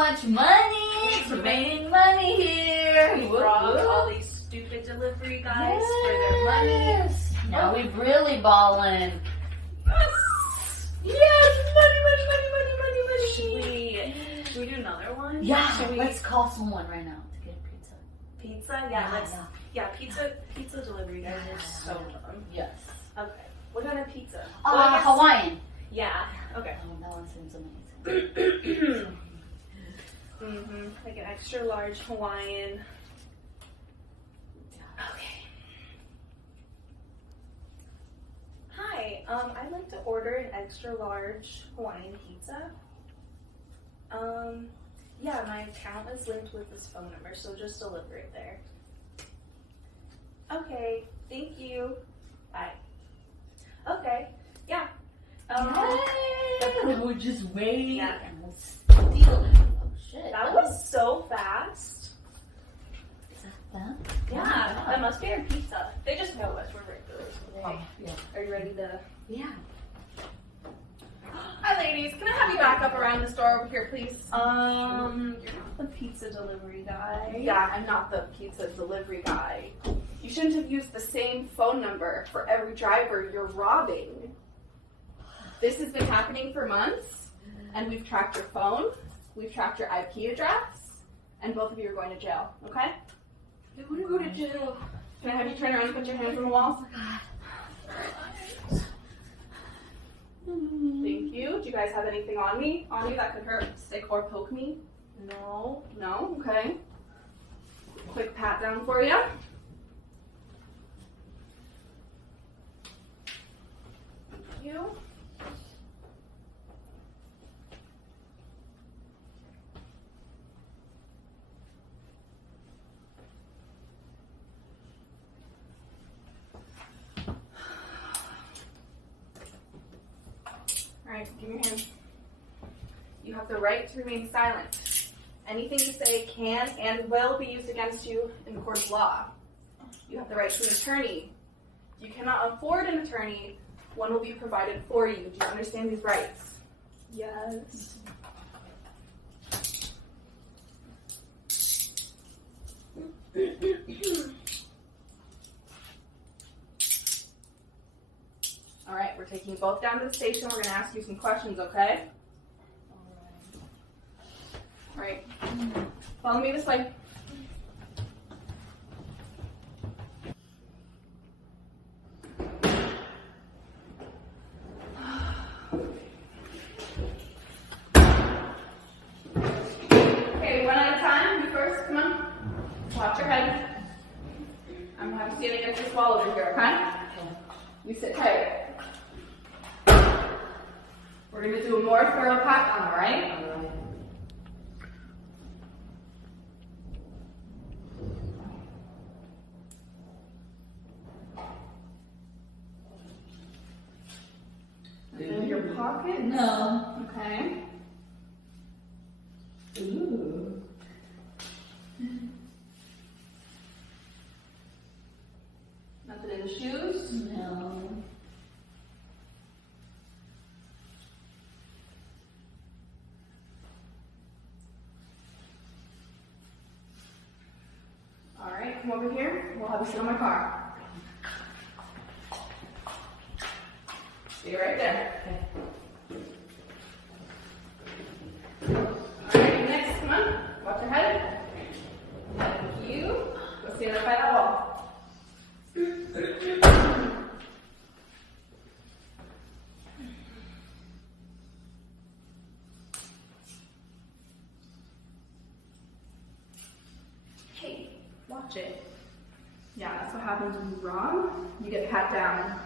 much money. It's raining money here. We robbed all these stupid delivery guys for their money. Now we've really ballin'. Yes, money. Should we do another one? Yeah, let's call someone right now to get pizza. Pizza? Yeah, pizza delivery guys are so dumb. Yes. Okay. What kind of pizza? Hawaiian. Yeah. Okay. Oh, that one seems amazing. Like an extra large Hawaiian. Okay. Hi. I'd like to order an extra large Hawaiian pizza. Yeah, my account is linked with this phone number, so just deliver it there. Okay, thank you. Bye. Okay, yeah. We'll just wait and we'll steal it. Oh shit. That was so fast. Is that them? Yeah, that must be our pizza. They just know us. We're regulars. Yeah. Are you ready to? Yeah. Hi ladies, can I have you back up around the store over here, please? You're not the pizza delivery guy. Yeah, I'm not the pizza delivery guy. You shouldn't have used the same phone number for every driver you're robbing. This has been happening for months, and we've tracked your phone, we've tracked your IP address, and both of you are going to jail, okay? I want to go to jail. Can I have you turn around and put your hands on the walls? Thank you. Do you guys have anything on you that could hurt, stick, or poke me? No. No? Okay. Quick pat down for you. Thank you. Alright, give me your hand. You have the right to remain silent. Anything you say can and will be used against you in the court of law. You have the right to an attorney. If you cannot afford an attorney, one will be provided for you. Do you understand these rights? Yes. Alright, we're taking you both down to the station. We're going to ask you some questions, okay? Alright. Follow me this way. Okay, one at a time. You first. Come on. Watch your head. I'm going to have you stand against this wall over here, okay? You sit tight. We're going to do a more thorough pat down, all right? In your pocket? No. Okay. Ooh. Nothing in the shoes? No. All right, come over here. We'll have you sit on my car. Stay right there. All right, next, come on. Watch your head. Thank you. Go stand up by that wall. Hey, watch it. Yeah, that's what happens when you rob. You get pat down.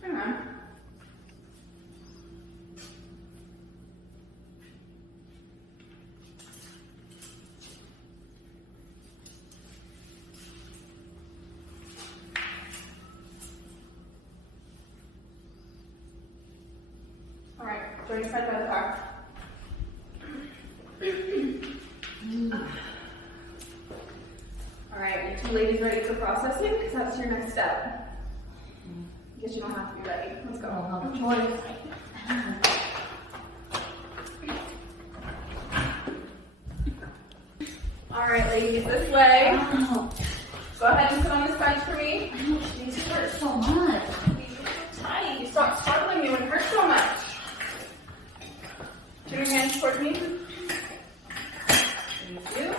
Hang on. Join your friend by the car. All right, you two ladies ready for processing? Because that's your next step. I guess you don't have to be ready. Let's go. I'll have a choice. All right, ladies, this way. Oh, Go ahead and sit on this bench for me. ouch, these hurt so much. These are so tight. You stop struggling, you wouldn't hurt so much. Turn your hands towards me. Thank you.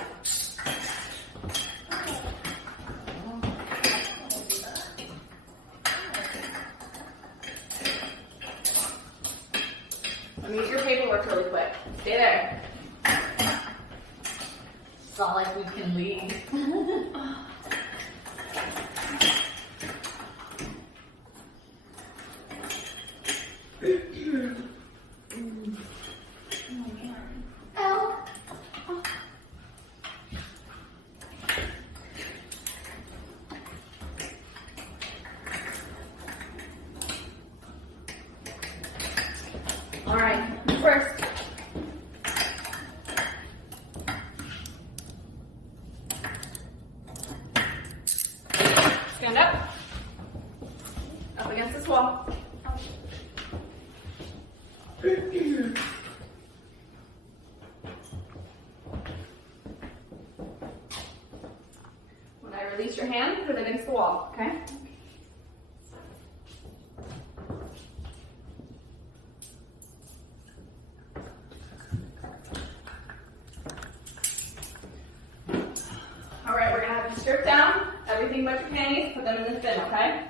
Let me use your paperwork really quick. Stay there. It's not like we can leave. Ow. All right, you first. Stand up. Up against this wall. When I release your hand, put it against the wall, okay? All right, we're gonna have you strip down everything but your panties, put them in this bin, okay?